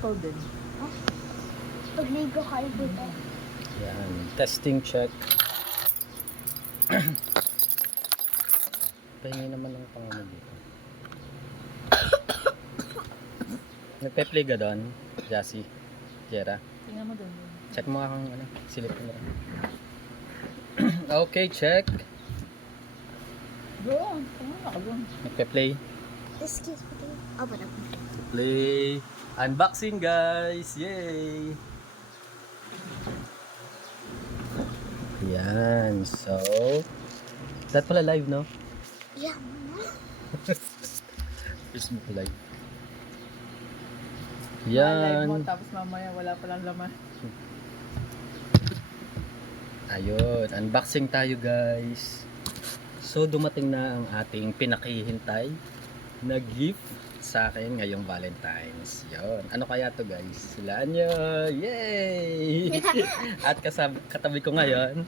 Ikaw din. Pagligo kayo dito. Yan. Testing check. Pahingi naman ng pangano dito. Nagpe-play ka doon, Jassy, Jera. Tingnan mo doon. Check mo akong ano, silip ko na. Okay, check. Doon. Tingnan ako doon. Nagpe-play. Excuse me. Oh, wala po. Play. Unboxing, guys. Yay! Yan. So, that pala live, no? Yeah. Facebook live. Live mo, Yan. tapos mamaya wala palang laman. Ayun. Unboxing tayo, guys. So, dumating na ang ating pinakihintay na gift sa akin ngayong Valentine's. Yun. Ano kaya to, guys? Silaan nyo! Yay! At katabi ko ngayon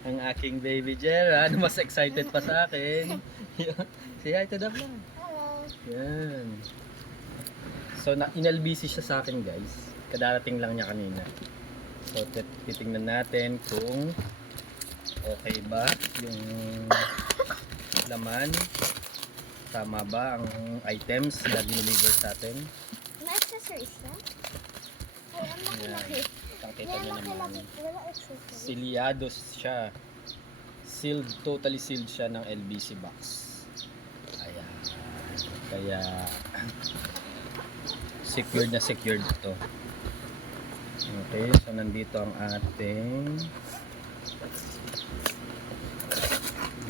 ang aking baby Jera. Ano mas excited pa sa akin? Yun. Say hi to the vlog. Hello. Yan. So, inalbisi siya sa akin, guys. Kadarating lang niya kanina. So, titingnan natin kung okay ba yung laman. Tama ba ang items na dineliver sa atin? May accessories na? Ay, ang laki-laki. Pakita Yan, niyo naman. laki-laki. Wala accessories. Siliados siya. Sealed, totally sealed siya ng LBC box. Ayan. Kaya secured na secured ito. Okay, so nandito ang ating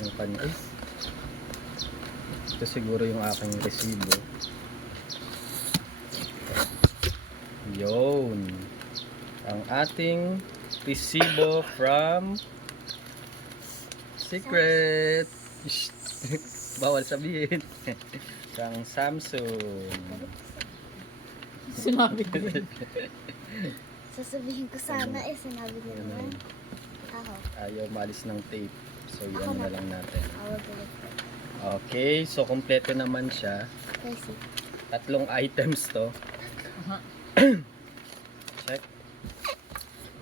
yung kanya. Ito siguro yung aking resibo. Yun. Ang ating resibo from Secret. Bawal sabihin. From Samsung. Sinabi ko yun. Sasabihin ko sana sinabi niyo naman. Ako. Ayaw malis ng tape. So Ako yan na. na lang natin. Ako balik ko. Okay, so kompleto naman siya. Kasi. 3 items to. Check.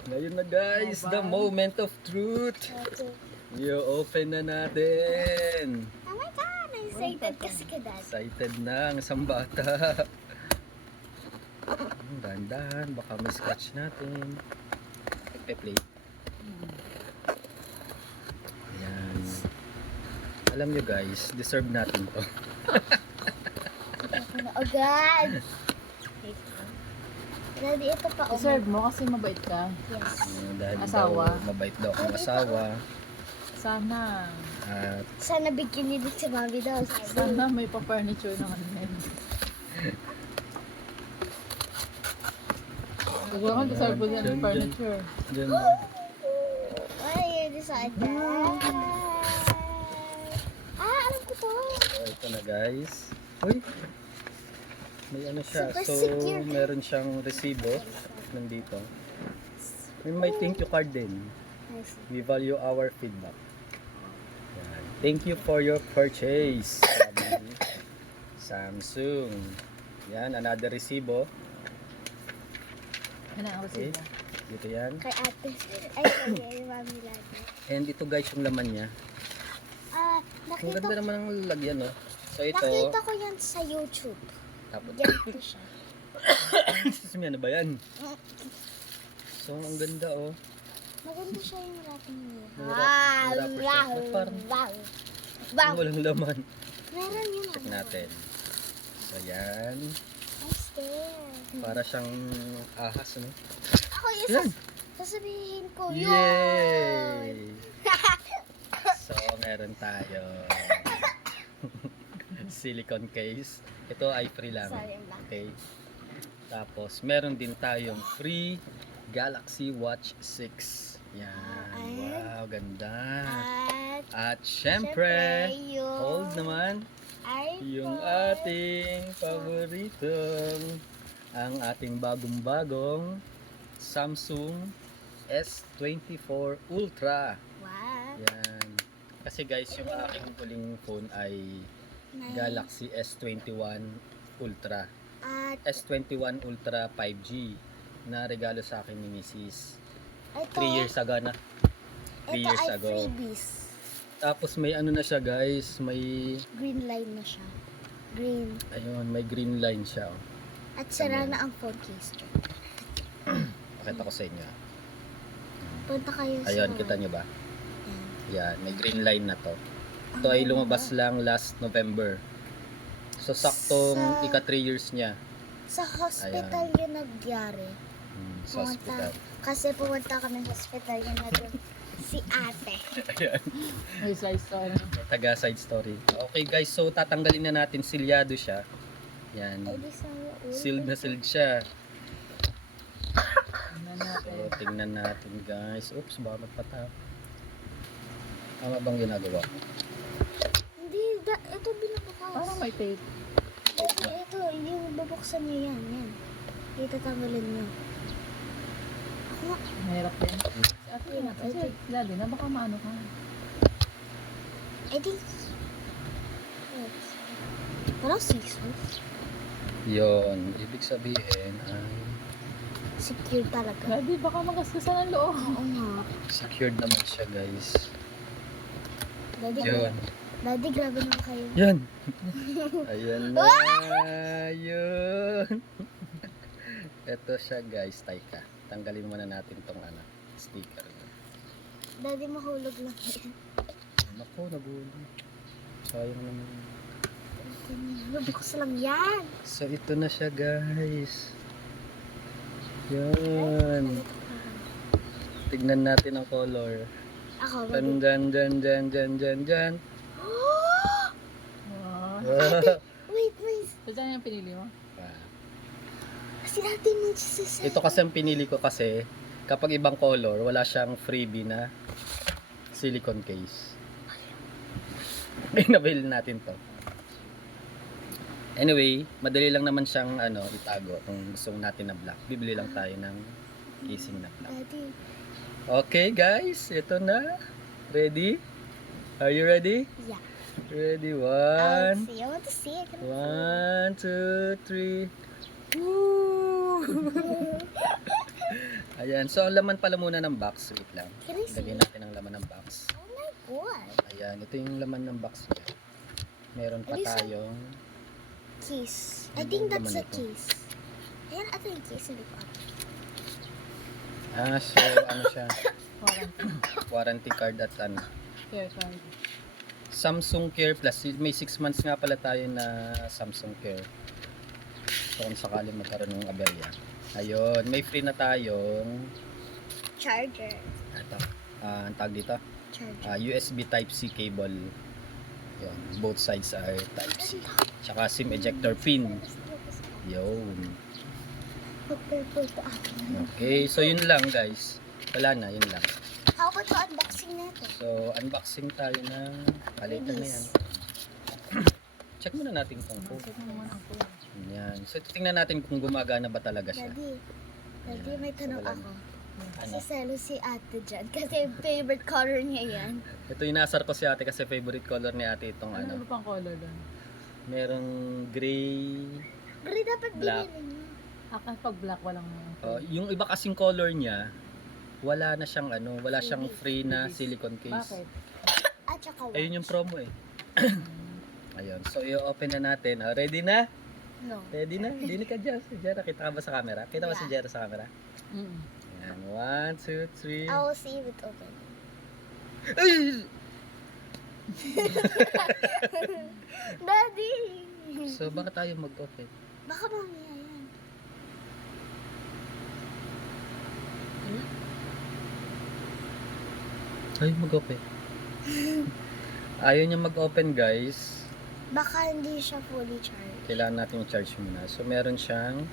Ngayon na, guys, the moment of truth. Okay. I-open na natin. Oh my God! I'm excited kasi ka, Dad. Excited na ang isang bata. Dahan-dahan, baka may scratch natin. Play. Ayan. Alam nyo, guys, deserve natin to. Oh God! Daddy, ito pa. Deserve mo kasi mabait ka. Yes. Dahil Asawa. daw, mabait daw akong asawa. Sana. At Sana bigyan niyo din si Mami daw. Sana may pa-furniture naman din. Siguro ko deserve mo din ng furniture. dyan, Ay, you decide that. Alam ko to. so, ito na, guys. Uy! May ano siya. Super So, secure. meron siyang resibo. Nandito. May thank you card din. I see. We value our feedback. Yan. Thank you for your purchase. Sabi ni Samsung. Yan, another resibo. Ano ang Okay. resibo? Dito yan. Kay ate. Ay, kay Mami lagi. And ito, guys, yung laman niya. Ah, Ang ganda naman ng lagyan, no? So ito, nakita ko yan sa YouTube. tapos, Ganito siya. ano ba yan? So, ang ganda, oh. Maganda siya yung wrapping niya. May wrapper siya. Ba't parang Wow. walang laman? Meron yun. Check natin. So, yan. I'm scared. Para siyang ahas, no? Ako yung Yan. sasabihin ko Yay! So, meron tayo silicone case. Ito ay free lang. Sorry, I'm back. Okay. Tapos, meron din tayong free Galaxy Watch 6. Yan. Wow, ganda. At syempre, hold naman yung ating paboritong, ang ating bagong-bagong Samsung S24 Ultra. Wow. Yan. Kasi guys, yung aking huling phone ay Galaxy S21 Ultra. At S21 Ultra 5G na regalo sa akin ni Mrs. ito, 3 years ago na. 3 ito years ay ago. freebies. Tapos may ano na siya guys, may Green line na siya. Green. ayun, may green line siya. Oh. At sara Ano? na ang phone case. Pakita ko sa inyo. Punta kayo sa... Ayun, kita nyo ba? Yan. Yan, may green line na to. Ito ay lumabas lang last November. So saktong Sa- ika 3 years niya Sa hospital yun nagyari. sa hospital. Kasi pumunta kami sa hospital yun na doon si ate. Ayan, May slice story. taga side story. Okay guys, so tatanggalin na natin, silyado siya. Yan. Ay, di sa Sealed na sealed siya. Tingnan natin. So tingnan natin guys. Oops, baka magpatap. Tama bang ginagawa ko? Hindi, ito binabukas. Parang may tape. Ito, yung bubuksan niyo yan. Yan. Itatanggalin niyo. Ako nga. Mahirap din. Si ate yun. Kasi daddy na baka maano ka. I think... Parang scissors. Yon, ibig sabihin ay Secure talaga. Daddy baka magastusan ng loob. Oo nga. secured naman siya guys. Daddy, Yun. Daddy, grabe naman kayo. Yan. Ayan na. Yun. Ito siya guys. Teka. Tanggalin muna natin tong sticker. Daddy, mahulog lang yan. Naku, nabulong. Sayang naman. Bubukas lang yan. So ito na siya guys. Yan. Tignan natin ang color. Ako, Dyan, dyan, dyan, dyan, dyan, dyan, dyan. Wow. Wait, wait. So dyan yung pinili mo? Kasi natin magsasay. Ito kasi ang pinili ko kasi kapag ibang color, wala siyang freebie na silicone case. Inabil natin to. Anyway, madali lang naman siyang itago kung gusto natin na black. Bibili lang tayo ng casing na black. Daddy. Okay guys, ito na. Ready? Are you ready? Yeah. Ready? I'll One, see. I want to see it. 1, 2, 3. Woo! Ayan, so ang laman pala muna ng box. Wait lang. Can I see? Lagyan natin ang laman ng box. Oh my god. Ayan, ito yung laman ng box niya. Meron pa Ano yun? tayong Case. I Ano think ang that's laman a nito? case. Ayan, ito yung case. Hindi ko alam. so ano siya, Parang warranty card at care card. Samsung Care Plus. May 6 months nga pala tayo na Samsung Care. So kung sakali magkaroon ng aberya. Ayun, may free na tayong Charger. ang tag dito, Charger. USB Type-C cable. Yun, both sides are Type-C. Tsaka SIM ejector pin. Yun. Okay, so yun lang guys. Wala na, yun lang. How about the unboxing natin? So, unboxing tayo ng palitan na yan. Check muna natin kung Check mo muna ako. yan. So, tingnan natin kung gumagana ba talaga siya. Daddy. Daddy, may tanong Wala. ako. Ano? Sasalo si ate dyan. Kasi favorite color niya yan. Ito inasar ko si ate kasi favorite color ni ate itong Ano pang color doon? merong gray. Pero dapat Black. binili niya. Pag black walang Yung iba kasing color niya, wala na siyang wala siyang free na silicone case. Bakit? At saka watch. Ayun yung promo eh. Ayun. So, i-open na natin. Ready na? No. Ready na? Hindi ka dyan. Si Jera, kita ka ba sa camera? Kita ba si Yeah. Jera sa camera? Mm. Yan. 1, 2, 3. I will see if it open. Ay! Daddy! So, baka tayo mag-open? Baka mamaya yan. Ay, mag-open. Ayaw niya mag-open, guys. Baka hindi siya fully charged. Kailangan natin i-charge muna. So, meron siyang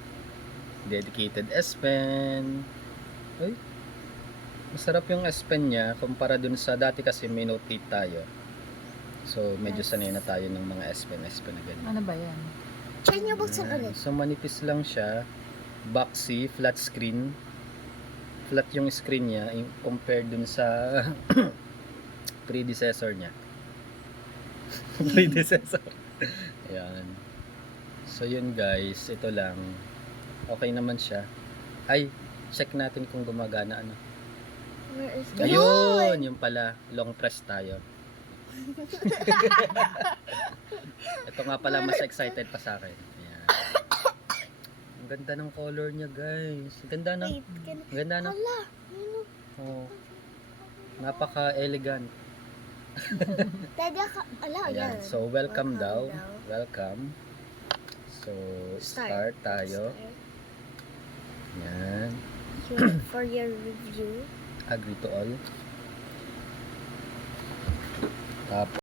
dedicated S Pen. Ay, masarap yung S Pen niya kumpara dun sa dati kasi may Note 8 tayo. So, medyo sanay na tayo ng mga S Pen na ganyan. Ano ba yan? Try niyo buksan ulit. So, manipis lang siya. Boxy, flat screen. Flat yung screen niya compared dun sa predecessor niya. Predecessor. Ayan. So yun guys, ito lang. Okay naman siya. Ay, check natin kung gumagana ano. Where is the... Ayun, yung pala, long press tayo. Ito nga pala mas excited pa sa akin. Ayan. Ang ganda ng color niya guys. Ang ganda na. Wait, Ang ganda na. Hala, ano? Oh. Napaka-elegant. Daddy, ala, Ayan. yan. So welcome daw. daw. Welcome. So start tayo. Ayan. For your review. Agree to all. Tapos